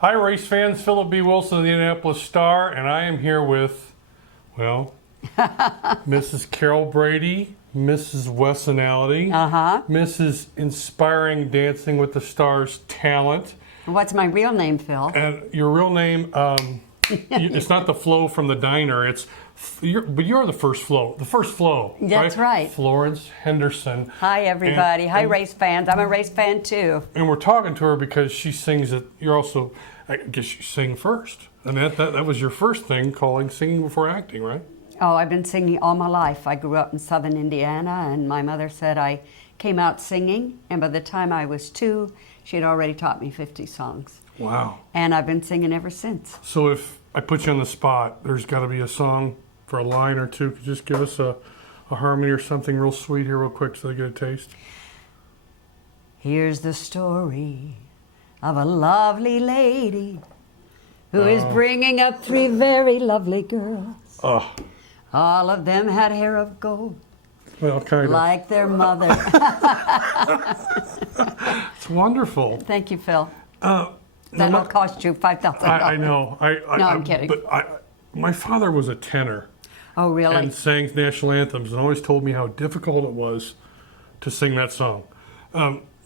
Hi, race fans. Phillip B. Wilson of the Indianapolis Star, and I am here with, well, Mrs. Carol Brady, Mrs. Wessonality, Mrs. Inspiring Dancing with the Stars talent. What's my real name, Phil? And your real name, it's not the Flo from the diner. But you're the first Flo. The first Flo. That's right. Florence Henderson. Hi, everybody. Hi, race fans. I'm a race fan, too. And we're talking to her because she sings it. You're also, I guess you sing first. And that was your first thing, calling singing before acting, right? Oh, I've been singing all my life. I grew up in southern Indiana, and my mother said I came out singing. And by the time I was 2, she had already taught me 50 songs. Wow. And I've been singing ever since. So if I put you on the spot, there's got to be a song for a line or two. Could you just give us a harmony or something real sweet here real quick so they get a taste? Here's the story of a lovely lady who is bringing up 3 very lovely girls. Oh. All of them had hair of gold. Well, kind of. Like their mother. It's wonderful. Thanll Phil. That'll cost you $5,000. I know. No, I'm kidding. But my father was a tenor. Oh, really? And sang national anthems and always told me how difficult it was to sing that song.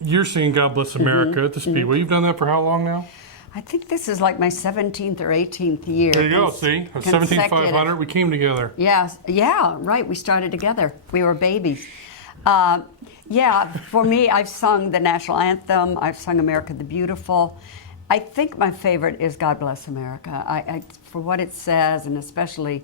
You're singing God Bless America at the Speedway. You've done that for how long now? I think this is like my 17th or 18th year. There you go, see? 17,500, we came together. Yes, yeah, right, we started together. We were babies. Yeah, for me, I've sung the national anthem. I've sung America the Beautiful. I think my favorite is God Bless America. For what it says, and especially,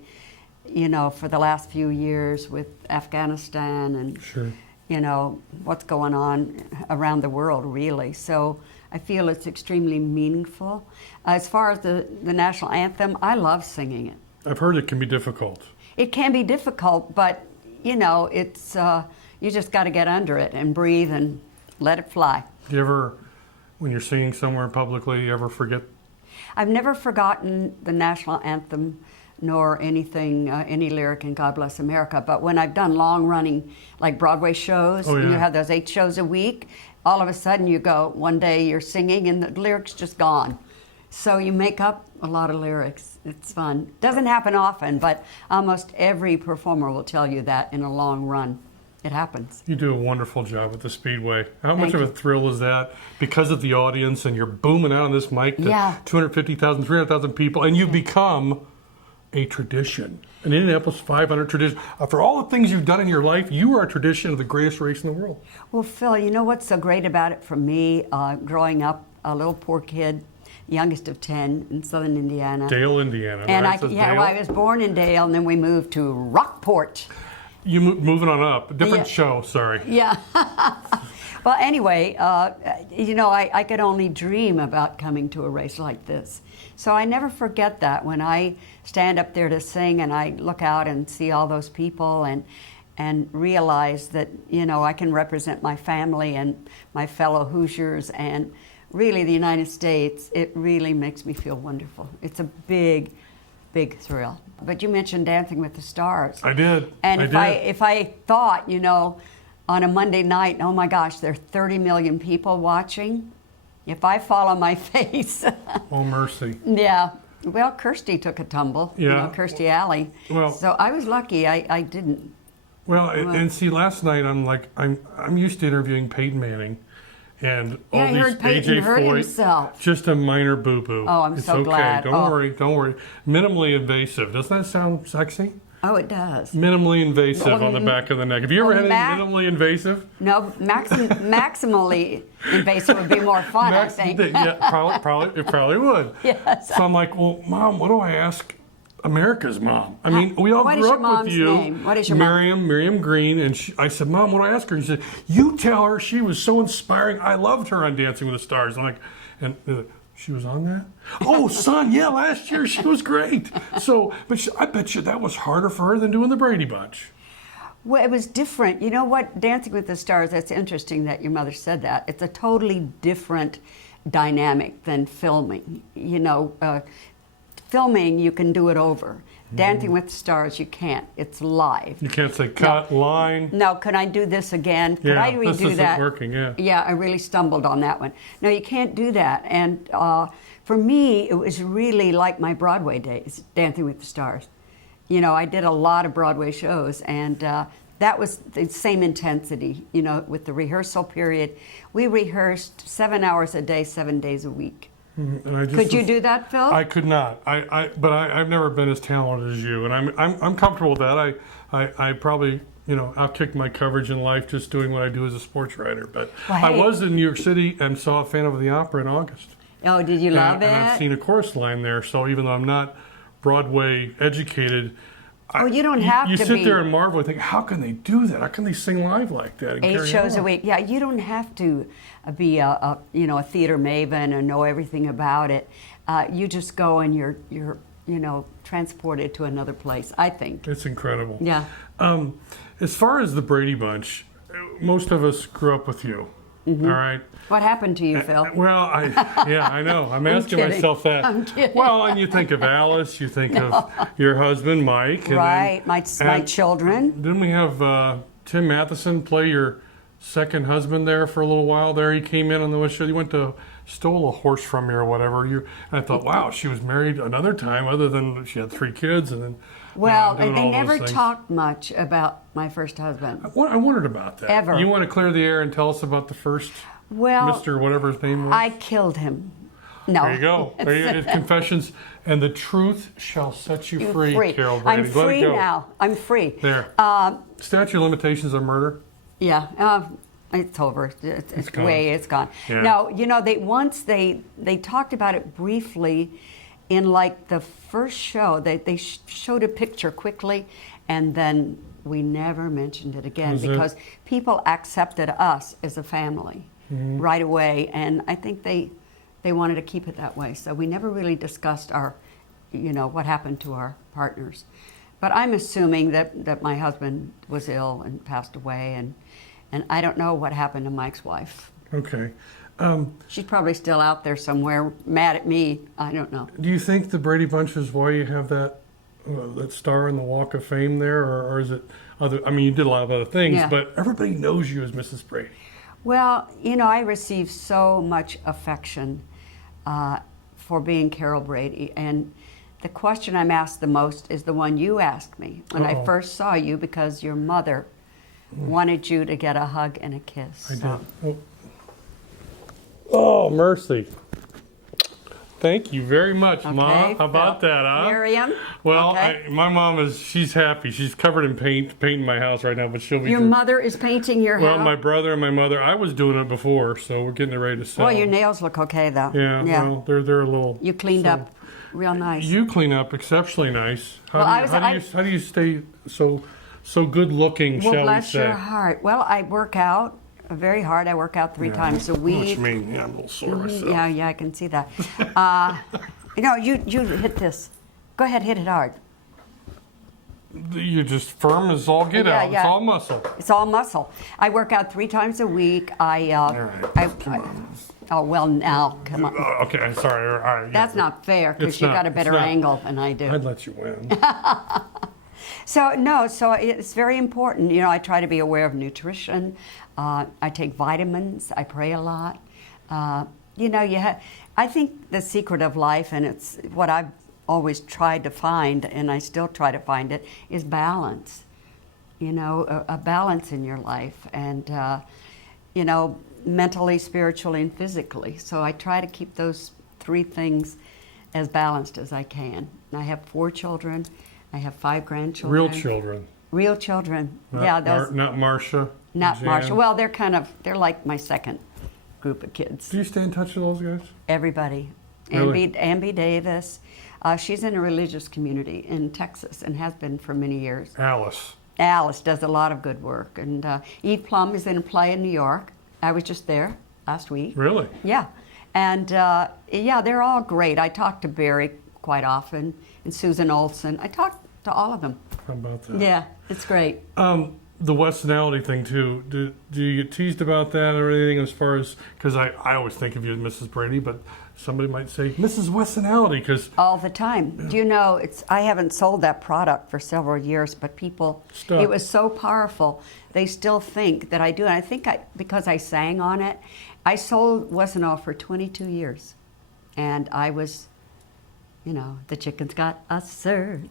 you know, for the last few years with Afghanistan and, sure, you know, what's going on around the world, really. So I feel it's extremely meaningful. As far as the national anthem, I love singing it. I've heard it can be difficult. It can be difficult, but, you know, it's you just got to get under it and breathe and let it fly. Do you ever, when you're singing somewhere publicly, you ever forget? I've never forgotten the national anthem nor anything, any lyric in God Bless America. But when I've done long-running, like Broadway shows, and you have those 8 shows a week, all of a sudden you go, one day you're singing and the lyric's just gone. So you make up a lot of lyrics. It's fun. Doesn't happen often, but almost every performer will tell you that in a long run. It happens. You do a wonderful job at the Speedway. How much of a thrill is that? Because of the audience and you're booming out on this mic to 250,000, 300,000 people, and you've become a tradition. An Indianapolis 500 tradition. For all the things you've done in your life, you are a tradition of the greatest race in the world. Well, Phil, you know what's so great about it for me, growing up a little poor kid, youngest of 10 in southern Indiana. Dale, Indiana. And right? I was born in Dale, and then we moved to Rockport. You moving on up. Different show, sorry. Yeah. Well, anyway, you know, I could only dream about coming to a race like this. So I never forget that when I stand up there to sing and I look out and see all those people and realize that, you know, I can represent my family and my fellow Hoosiers and really the United States. It really makes me feel wonderful. It's a big, big thrill. But you mentioned Dancing with the Stars. I did. And if I thought, you know, on a Monday night, oh my gosh, there are 30 million people watching. If I fall on my face. Oh, mercy. Yeah. Well, Kirsty took a tumble. Yeah. You know, Kirsty Alley. Well, so I was lucky. I didn't. Well, and see, last night I'm used to interviewing Peyton Manning. And all I these heard Peyton AJ hurt Foyt, himself. Just a minor boo-boo. Oh, I'm it's so okay. glad. Don't worry. Minimally invasive. Doesn't that sound sexy? Oh, it does. Minimally invasive on the back of the neck. Have you ever had any minimally invasive? No, maximally invasive would be more fun, I think. Yeah, it probably would. Yes. So I'm like, well, Mom, what do I ask America's mom? I mean, we all grew up with you. Name? What is your mom? Miriam Green. And I said, Mom, what do I ask her? She said, you tell her she was so inspiring. I loved her on Dancing with the Stars. I'm like, and she was on that? Oh, son, yeah, last year she was great. So, but I bet you that was harder for her than doing the Brady Bunch. Well, it was different. You know what? Dancing with the Stars, that's interesting that your mother said that. It's a totally different dynamic than filming. You know, filming, you can do it over. Dancing with the Stars, you can't. It's live. You can't say cut, line. No, could I do this again? Could I redo this isn't that? working, yeah. Yeah, I really stumbled on that one. No, you can't do that. And for me, it was really like my Broadway days, Dancing with the Stars. You know, I did a lot of Broadway shows, and that was the same intensity, you know, with the rehearsal period. We rehearsed 7 hours a day, 7 days a week. Could you do that, Phil? I could not. But I've never been as talented as you, and I'm comfortable with that. I probably, you know, outkicked my coverage in life just doing what I do as a sports writer. But well, hey. I was in New York City and saw a Phantom of the Opera in August. Oh, did you love it? And I've seen a chorus line there. So even though I'm not Broadway educated, you don't have to be. You sit there and marvel and think, how can they do that? How can they sing live like that? And 8 shows a week. Yeah, you don't have to be a theater maven and know everything about it. You just go and you're transported to another place, I think. It's incredible. Yeah. As far as the Brady Bunch, most of us grew up with you. Mm-hmm. All right. What happened to you, Phil? Well, I know. I'm asking myself that. I'm kidding. Well, and you think of Alice, you think of your husband, Mike. And right, my children. Didn't we have Tim Matheson play your second husband there for a little while there? He came in on the show. He stole a horse from you or whatever. And I thought, wow, she was married another time other than she had 3 kids and then. Well, they never talked much about my first husband. I wondered about that. Ever. You want to clear the air and tell us about the first Mr. whatever his name was? I killed him. No. There you go. There you go. It's confessions. And the truth shall set you free, Carol Brady. I'm free now. I'm free. There. Statute of limitations on murder? Yeah. It's over. It's gone. Yeah. No, you know, they talked about it briefly in like the first show. They showed a picture quickly, and then we never mentioned it again because people accepted us as a family right away, and I think they wanted to keep it that way. So we never really discussed what happened to our partners. But I'm assuming that my husband was ill and passed away, and I don't know what happened to Mike's wife. Okay. She's probably still out there somewhere, mad at me. I don't know. Do you think the Brady Bunch is why you have that star in the Walk of Fame there, or is it other? I mean, you did a lot of other things, but everybody knows you as Mrs. Brady. Well, I received so much affection for being Carol Brady, and the question I'm asked the most is the one you asked me when I first saw you, because your mother wanted you to get a hug and a kiss. I did. Oh, mercy. Thank you very much, Mom. How about that, huh? Miriam? Well, my mom she's happy. She's covered in painting my house right now, but she'll be... Your mother is painting your house? Well, my brother and my mother, I was doing it before, so we're getting it ready to sell. Well, your nails look okay, though. Yeah. Well, they're a little... You cleaned up real nice. You clean up exceptionally nice. How do you stay so good looking, shall we say? Well, bless your heart. Well, I work out very hard. I work out 3 times a week. What you mean? Yeah, I'm a little sore myself. Yeah, I can see that. You hit this. Go ahead, hit it hard. You're just firm as all get out. It's all muscle. It's all muscle. I work out 3 times a week. All right. Oh, well, now, come on. Okay, I'm sorry. All right, That's not fair, because you got a better angle than I do. I'd let you win. So it's very important. I try to be aware of nutrition. I take vitamins. I pray a lot. I think the secret of life, and it's what I've always tried to find, and I still try to find it, is balance. A balance in your life, and mentally, spiritually, and physically. So I try to keep those 3 things as balanced as I can. I have 4 children. I have 5 grandchildren. Real children. Real children. Not Marcia. Not Jan. Marcia. Well, they're like my second group of kids. Do you stay in touch with those guys? Everybody. Really? Ambi Davis. She's in a religious community in Texas and has been for many years. Alice does a lot of good work. And Eve Plum is in a play in New York. I was just there last week. Really? Yeah. And they're all great. I talk to Barry quite often, and Susan Olson. I talk to all of them. How about that? Yeah, it's great. the Wessonality thing too. Do you get teased about that or anything? As far as because I always think of you as Mrs. Brady, but somebody might say Mrs. Wessonality because all the time. Do you know? I haven't sold that product for several years, but people, Stop. It was so powerful. They still think that I do, and I think because I sang on it, I sold Wesson Oil for 22 years, and I was. You know, the chicken's got a certain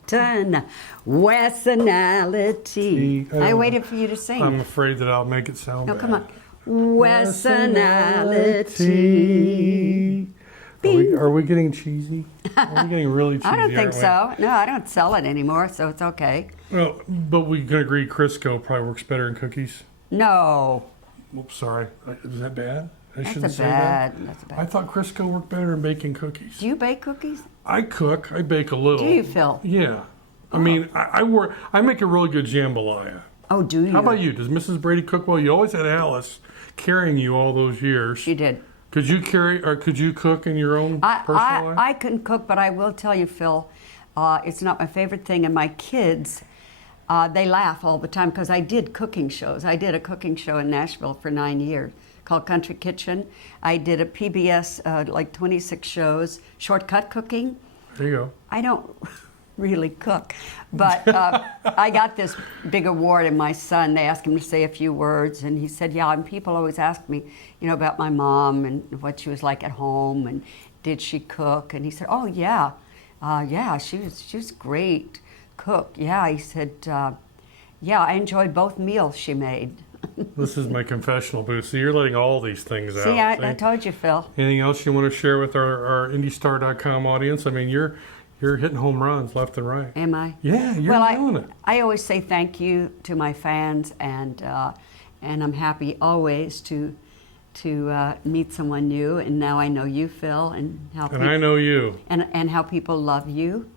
Wessonality. I waited for you to sing. I'm afraid that I'll make it sound No, bad. come on. Wessonality. Are we getting cheesy? Are we getting really cheesy? I don't think aren't we? so. No, I don't sell it anymore, so it's okay. Well, but we can agree Crisco probably works better in cookies. No. Oops, sorry. Is that bad? I shouldn't That's say that. That's a bad. I thought Crisco worked better in baking cookies. Do you bake cookies? I cook. I bake a little. Do you, Phil? Yeah. I mean, I make a really good jambalaya. Oh, do you? How about you? Does Mrs. Brady cook well? You always had Alice carrying you all those years. She did. Could you carry or could you cook in your own personal life? I can cook, but I will tell you, Phil, it's not my favorite thing. And my kids, they laugh all the time because I did cooking shows. I did a cooking show in Nashville for 9 years called Country Kitchen. I did a PBS, like 26 shows, shortcut cooking. There you go. I don't really cook, but I got this big award, and my son, they asked him to say a few words, and he said, yeah, and people always ask me, you know, about my mom and what she was like at home, and did she cook? And he said, oh, yeah, she was great cook. Yeah, he said, yeah, I enjoyed both meals she made. This is my confessional booth. So you're letting all these things out. See, I told you, Phil. Anything else you want to share with our IndyStar.com audience? I mean, you're hitting home runs left and right. Am I? Yeah, you're doing it. I always say thank you to my fans, and I'm happy always to meet someone new. And now I know you, Phil, and how I know you. and how people love you.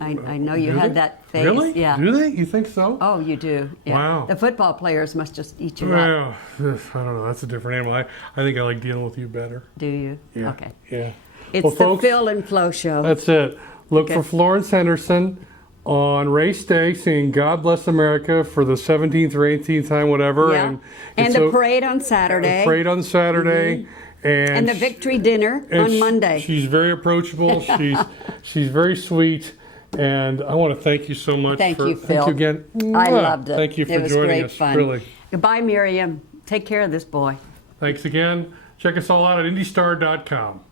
I know you Do had they? that face. Really? Yeah. Do they? You think so? Oh, you do. Yeah. Wow. The football players must just eat you up. Well, I don't know. That's a different animal. I think I like dealing with you better. Do you? Yeah. Okay. Yeah. It's Well, the folks, Phil and Flo show. That's it. Look Okay. for Florence Henderson on race day singing God Bless America for the 17th or 18th time, whatever. Yeah. And the parade on Saturday. Parade on Saturday. And the victory dinner on Monday. She's very approachable. She's very sweet. And I want to thank you so much. Thank you, Phil. Thank you again. I loved it. Thank you for it was joining great us. fun. Really. Goodbye, Miriam. Take care of this boy. Thanks again. Check us all out at IndyStar.com.